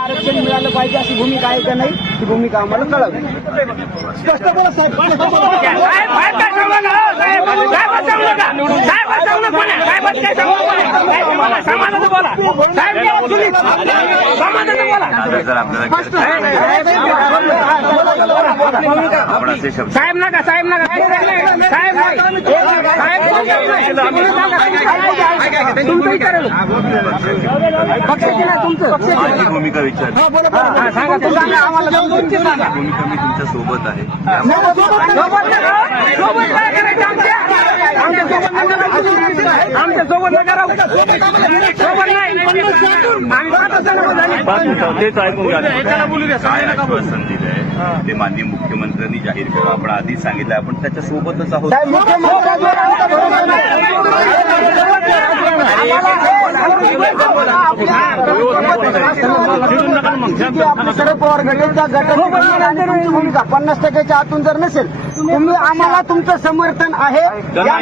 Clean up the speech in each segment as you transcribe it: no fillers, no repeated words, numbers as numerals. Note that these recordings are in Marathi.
आरक्षण मिळालं पाहिजे अशी भूमिका आहे का नाही ती भूमिका आम्हाला कळावी. स्पष्ट बोला साहेब. साहेब नका साहेब नका साहेब पक्षाची ना तुमचं माझी भूमिका विचार सांगा तू सांगा आम्हाला तुमची सांगा. भूमिका मी तुमच्या सोबत आहे. आमच्या सोबत नका राहू. सोबत नाही तेच ऐकून काय आश्वासन दिलंय ते माननीय मुख्यमंत्र्यांनी जाहीर केलं. आपण आधीच सांगितलं आपण त्याच्या सोबतच आहोत. शरद पवार गटाची भूमिका 50%च्या आतून जर नसेल तुम्ही आम्हाला तुमचं समर्थन आहे या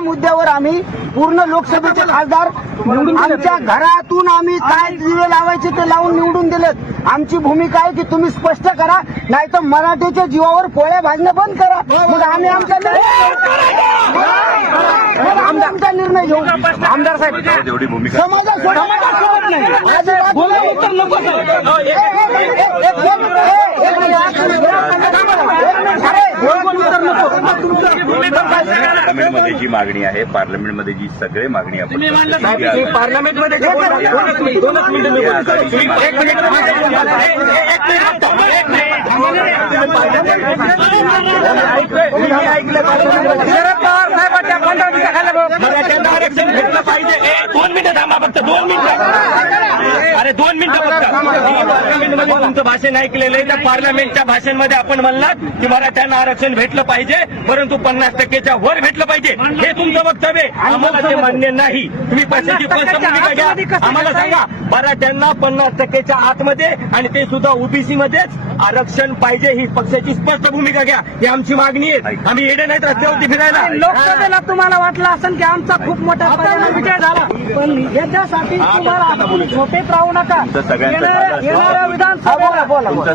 मुद्द्यावर आम्ही पूर्ण लोकसभेचे खासदार आमच्या घरातून आम्ही काय दिवे लावायचे ते लावून निवडून दिलेत. आमची भूमिका आहे की तुम्ही स्पष्ट करा नाही तर मराठीच्या जीवावर पोळ्या भाजणं बंद करा. मग आम्ही आमचा निर्णय घेऊ. आमदार साहेब एवढी भूमिका समाजासोबत नाही. पार्लमेंटमध्ये जी मागणी आहे पार्लमेंटमध्ये जी सगळे मागणी आपण पार्लमेंटमध्ये शरद पवार साहेबांच्या पंधरा आरक्षण भेटलं पाहिजे. 2 मिनिटं थांबा फक्त 2 मिनिटं. अरे 2 मिनिटं फक्त. पार्लमेंटमध्ये तुमचं भाषण ऐकलेलं आहे. त्या पार्लमेंटच्या भाषणमध्ये आपण म्हणलात की मराठ्यांना आरक्षण भेटलं पाहिजे परंतु 50%च्या वर भेटलं पाहिजे. हे तुमचं वक्तव्य आहे. आम्हाला ते मान्य नाही. तुम्ही पक्षाची स्पष्ट भूमिका घ्या. आम्हाला सांगा मराठ्यांना 50%च्या आतमध्ये आणि ते सुद्धा ओबीसी मध्येच आरक्षण पाहिजे. ही पक्षाची स्पष्ट भूमिका घ्या. ही आमची मागणी आहे. आम्ही येडे नाहीत रस्त्यावरती फिरायला. लोकसभेला तुम्हाला वाटलं असेल की आमचा खूप मोठा विजय झाला पण याच्यासाठी तुम्हाला झोपेत राहू नका. येणाऱ्या विधानसभेला तुमच्या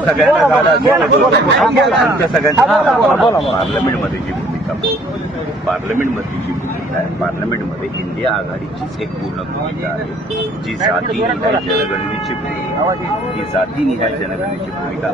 सगळ्यांना पार्लमेंटमध्ये जी भूमिका पार्लमेंटमधली जी भूमिका आहे पार्लमेंटमध्ये इंडिया आघाडीचीच एक पूर्ण भूमिका आहे जी जातीनिहाय जनगणनेची भूमिका ही जातीनिहाय जनगणनेची भूमिका